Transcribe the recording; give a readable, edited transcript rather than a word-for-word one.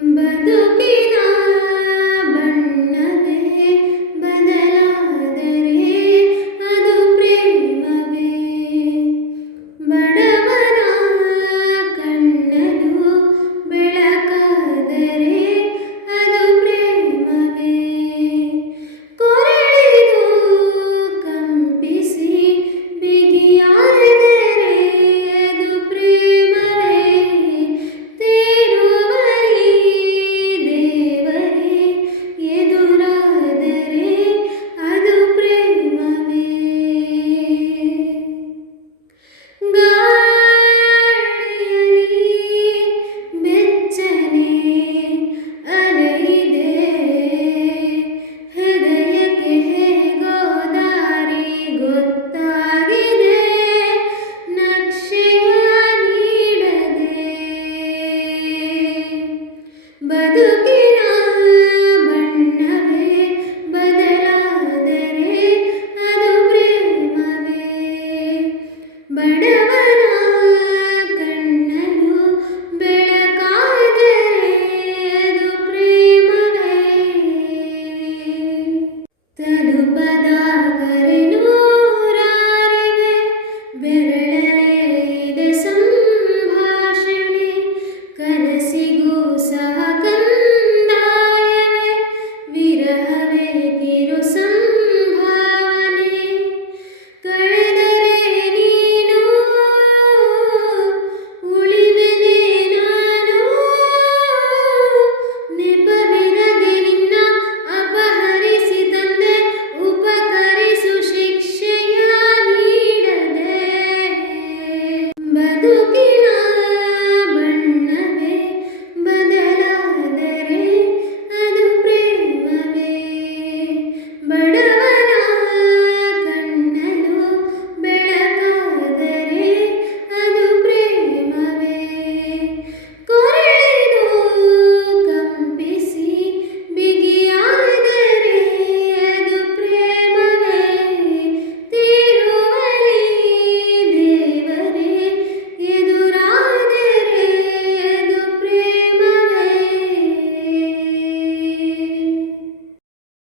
ಬದುಕಿನ ಬಣ್ಣವೇ ಬದಲಾದರೆ ಅದು ಪ್ರೇಮವೇ. ಬಡವನ ಕಣ್ಣಲು ಬೆಳಕಾದರೆ ಅದು ಪ್ರೇಮವೇ. ಕೊರಳಿದು ಕಂಪಿಸಿ ಬಿಗಿಯಾದರೆ ಅದು ಪ್ರೇಮವೇ. ತೇರುವರಿ ದೇವರೇ ಎದುರಾದರೆ ಅದು ಪ್ರೇಮವೇ. ಗಾಳಿಯಲ್ಲಿ ಬೆಚ್ಚನೆ ಅಲೆಯಿದೆ, ಹೃದಯಕ್ಕೆ ಹೇಗೋ ದಾರಿ ಗೊತ್ತಾಗಿದೆ, ನಕ್ಷೆಯ ನೀಡದೆ. ಬದುಕಿನ ಬಣ್ಣವೇ ಬದಲಾದರೆ ಅದು ಪ್ರೇಮವೇ. ಬಡವನ ಕಣ್ಣಲು ಬೆಳಕಾದರೆ ಅದು ಪ್ರೇಮವೇ. ತಲುಪದ ಕರೆ ನೂರಾರಿವೆ, ಬೆರಳಲ್ಲಿದೆ ಸಂಭಾಷಣೆ, ಕನಸಿಗೂ ಸಹ